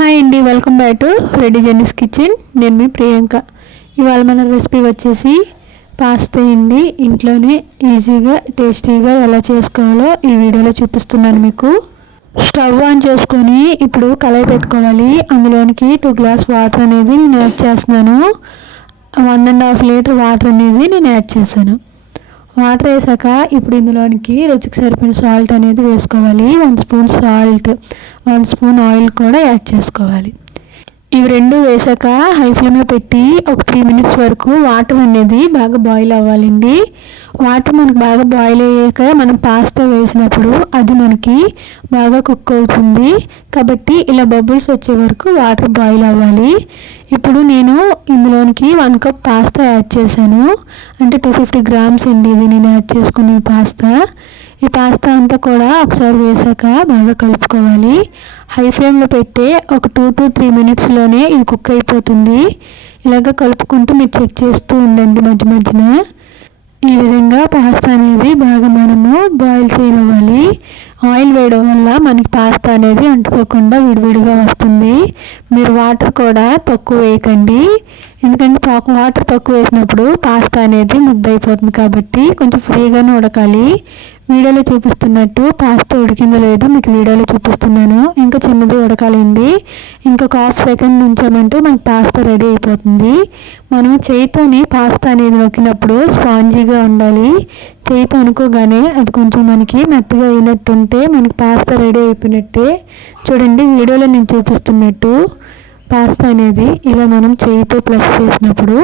Hi అండి welcome back to ready Jenny's kitchen. నేను మీ ప్రియాంక. ఇవాళ మన రెసిపీ వచ్చేసి పాస్తా అండి. ఇంట్లోనే ఈజీగా టేస్టీగా ఎలా చేసుకోవాలో ఈ వీడియోలో చూపిస్తున్నాను మీకు. స్టవ్ ఆన్ చేసుకొని ఇప్పుడు కళాయి పెట్టుకోవాలి. అందులోనికి టూ గ్లాస్ వాటర్ అనేది నేను యాడ్ చేస్తున్నాను. One and half litre water అనేది నేను యాడ్ చేశాను. వాటర్ వేసాక ఇప్పుడు ఇందులోనికి రుచికి సరిపోయిన సాల్ట్ అనేది వేసుకోవాలి. One spoon salt one spoon oil కూడా యాడ్ చేసుకోవాలి. ఇవి రెండు వేసాక హై ఫ్లేమ్లో పెట్టి ఒక త్రీ మినిట్స్ వరకు వాటర్ అనేది బాగా బాయిల్ అవ్వాలండి. వాటర్ మనకు బాగా బాయిల్ అయ్యాక మనం పాస్తా వేసినప్పుడు అది మనకి బాగా కుక్ అవుతుంది. కాబట్టి ఇలా బబుల్స్ వచ్చే వరకు వాటర్ బాయిల్ అవ్వాలి. ఇప్పుడు నేను ఇందులోనికి వన్ కప్ పాస్తా యాడ్ చేశాను. అంటే టూ ఫిఫ్టీ గ్రామ్స్ అండి ఇది నేను యాడ్ చేసుకునే పాస్తా. ఈ పాస్తా అంతా కూడా ఒకసారి వేసాక బాగా కలుపుకోవాలి. హై ఫ్లేమ్లో పెట్టే ఒక టూ టు త్రీ మినిట్స్లోనే ఇది కుక్ అయిపోతుంది. ఇలాగ కలుపుకుంటూ మీరు చెక్ చేస్తూ ఉండండి మధ్య మధ్యన. ఈ విధంగా పాస్తా అనేది బాగా మనము బాయిల్ చేయనివ్వాలి. ఆయిల్ వేయడం వల్ల మనకి పాస్తా అనేది అంటుకోకుండా విడివిడిగా వస్తుంది. మీరు వాటర్ కూడా తక్కువ వేయకండి. ఎందుకంటే వాటర్ తక్కువ వేసినప్పుడు పాస్తా అనేది ముద్దయిపోతుంది కాబట్టి కొంచెం ఫ్రీగానే ఉడకాలి. వీడియోలో చూపిస్తున్నట్టు పాస్తా ఉడికిందో లేదో మీకు వీడియోలో చూపిస్తున్నాను. ఇంకా చిన్నది ఉడకాలండి. ఇంకొక హాఫ్ సెకండ్ ఉంచామంటే మనకి పాస్తా రెడీ అయిపోతుంది. మనం చేయితోని పాస్తా అనేది నొక్కినప్పుడు స్పాంజీగా ఉండాలి. చేయితో అనుకోగానే అది కొంచెం మనకి మెత్తగా అయినట్టుంటే మనకి పాస్తా రెడీ అయిపోయినట్టే. చూడండి వీడియోలో నేను చూపిస్తున్నట్టు. పాస్తా అనేది ఇలా మనం చేయితో ప్లస్ చేసినప్పుడు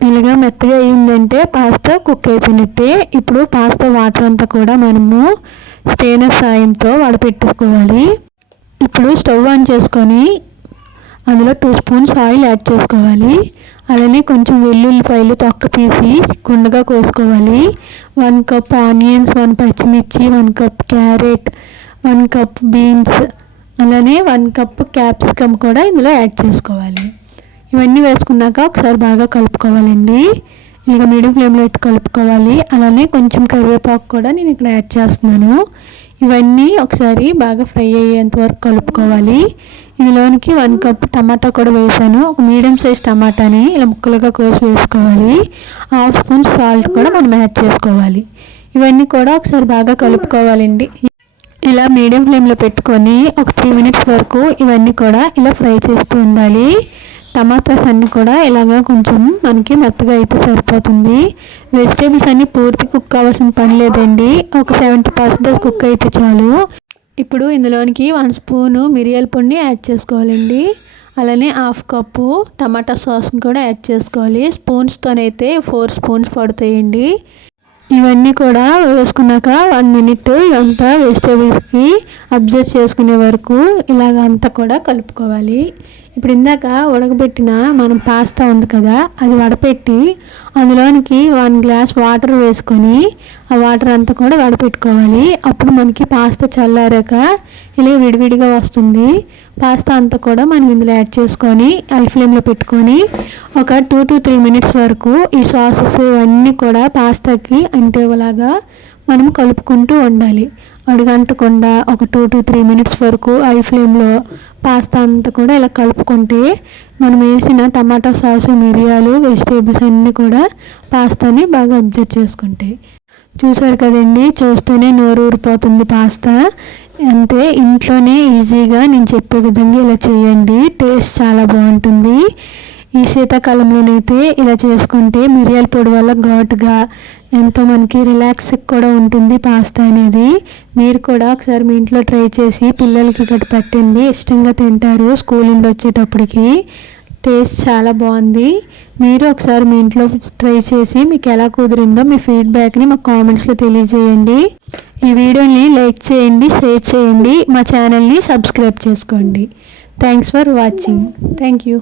ఇలాగా మెత్తగా అయిందంటే పాస్తా కుక్ అయిపోయినట్టే. ఇప్పుడు పాస్తా వాటర్ అంతా కూడా మనము స్టేనర్ సాయంతో వడపెట్టుకోవాలి. ఇప్పుడు స్టవ్ ఆన్ చేసుకొని అందులో టూ స్పూన్స్ ఆయిల్ యాడ్ చేసుకోవాలి. అలానే కొంచెం వెల్లుల్లిపాయలు తొక్క పీసి కుండగా కోసుకోవాలి. వన్ కప్ ఆనియన్స్ వన్ పచ్చిమిర్చి one cup carrot one cup beans అలానే వన్ కప్ క్యాప్సికమ్ కూడా ఇందులో యాడ్ చేసుకోవాలి. ఇవన్నీ వేసుకున్నాక ఒకసారి బాగా కలుపుకోవాలండి. ఇక మీడియం ఫ్లేమ్లో ఇటు కలుపుకోవాలి. అలానే కొంచెం కరివేపాకు కూడా నేను ఇక్కడ యాడ్ చేస్తున్నాను. ఇవన్నీ ఒకసారి బాగా ఫ్రై అయ్యేంత వరకు కలుపుకోవాలి. ఇందులోనికి వన్ కప్ టమాటా కూడా వేసాను. ఒక మీడియం సైజ్ టమాటాని ఇలా ముక్కలుగా కోసి వేసుకోవాలి. హాఫ్ స్పూన్ సాల్ట్ కూడా మనం యాడ్ చేసుకోవాలి. ఇవన్నీ కూడా ఒకసారి బాగా కలుపుకోవాలండి. ఇలా మీడియం ఫ్లేమ్లో పెట్టుకొని ఒక త్రీ మినిట్స్ వరకు ఇవన్నీ కూడా ఇలా ఫ్రై చేస్తూ ఉండాలి. టమాటాస్ అన్నీ కూడా ఇలాగా కొంచెం మనకి మెత్తగా అయితే సరిపోతుంది. వెజిటేబుల్స్ అన్నీ పూర్తి కుక్ కావాల్సిన పని లేదండి. ఒక సెవెంటీ పర్సెంటేజ్ కుక్ అయితే చాలు. ఇప్పుడు ఇందులోనికి వన్ స్పూను మిరియాల పొడిని యాడ్ చేసుకోవాలండి. అలానే హాఫ్ కప్పు టమాటా సాస్ని కూడా యాడ్ చేసుకోవాలి. స్పూన్స్తోనైతే ఫోర్ స్పూన్స్ పడతాయండి. ఇవన్నీ కూడా వేసుకున్నాక వన్ మినిట్ ఇదంతా వెజిటేబుల్స్కి అబ్జర్వ్ చేసుకునే వరకు ఇలాగ అంతా కూడా కలుపుకోవాలి. ఇప్పుడు ఇందాక ఉడకబెట్టిన మనం పాస్తా ఉంది కదా అది వడపెట్టి అందులోనికి వన్ గ్లాస్ వాటర్ వేసుకొని ఆ వాటర్ అంతా కూడా వడపెట్టుకోవాలి. అప్పుడు మనకి పాస్తా చల్లారాక ఇలా విడివిడిగా వస్తుంది. పాస్తా అంతా కూడా మనం ఇందులో యాడ్ చేసుకొని ఐ ఫ్లేమ్లో పెట్టుకొని ఒక టూ టు త్రీ మినిట్స్ వరకు ఈ సాసెస్ ఇవన్నీ కూడా పాస్తాకి అంటేలాగా మనం కలుపుకుంటూ ఉండాలి. అడుగంటకుండా ఒక టూ టు త్రీ మినిట్స్ వరకు ఐ ఫ్లేమ్లో పాస్తా అంతా కూడా ఇలా కలుపుకుంటే మనం వేసిన టమాటా సాసు మిరియాలు వెజిటేబుల్స్ అన్నీ కూడా పాస్తాని బాగా అబ్జర్వ్ చేసుకుంటాయి. చూసారు కదండి చూస్తేనే నోరు ఊరిపోతుంది పాస్తా. అంతే ఇంట్లోనే ఈజీగా నేను చెప్పే విధంగా ఇలా చేయండి. టేస్ట్ చాలా బాగుంటుంది. ఈ శీతాకాలంలోనైతే ఇలా చేసుకుంటే మిరియాల పొడి వల్ల ఘాటుగా ఎంతో మనకి రిలాక్స్ కూడా ఉంటుంది పాస్తా అనేది. మీరు కూడా ఒకసారి మీ ఇంట్లో ట్రై చేసి పిల్లలకి గట్టి పెట్టండి. ఇష్టంగా తింటారు స్కూల్ నుండి వచ్చేటప్పటికి. టేస్ట్ చాలా బాగుంది. మీరు ఒకసారి మీ ఇంట్లో ట్రై చేసి మీకు ఎలా కుదిరిందో మీ ఫీడ్బ్యాక్ని మా కామెంట్స్లో తెలియజేయండి. ఈ వీడియోని లైక్ చేయండి షేర్ చేయండి మా ఛానల్ని సబ్స్క్రైబ్ చేసుకోండి. Thanks for watching. Thank you.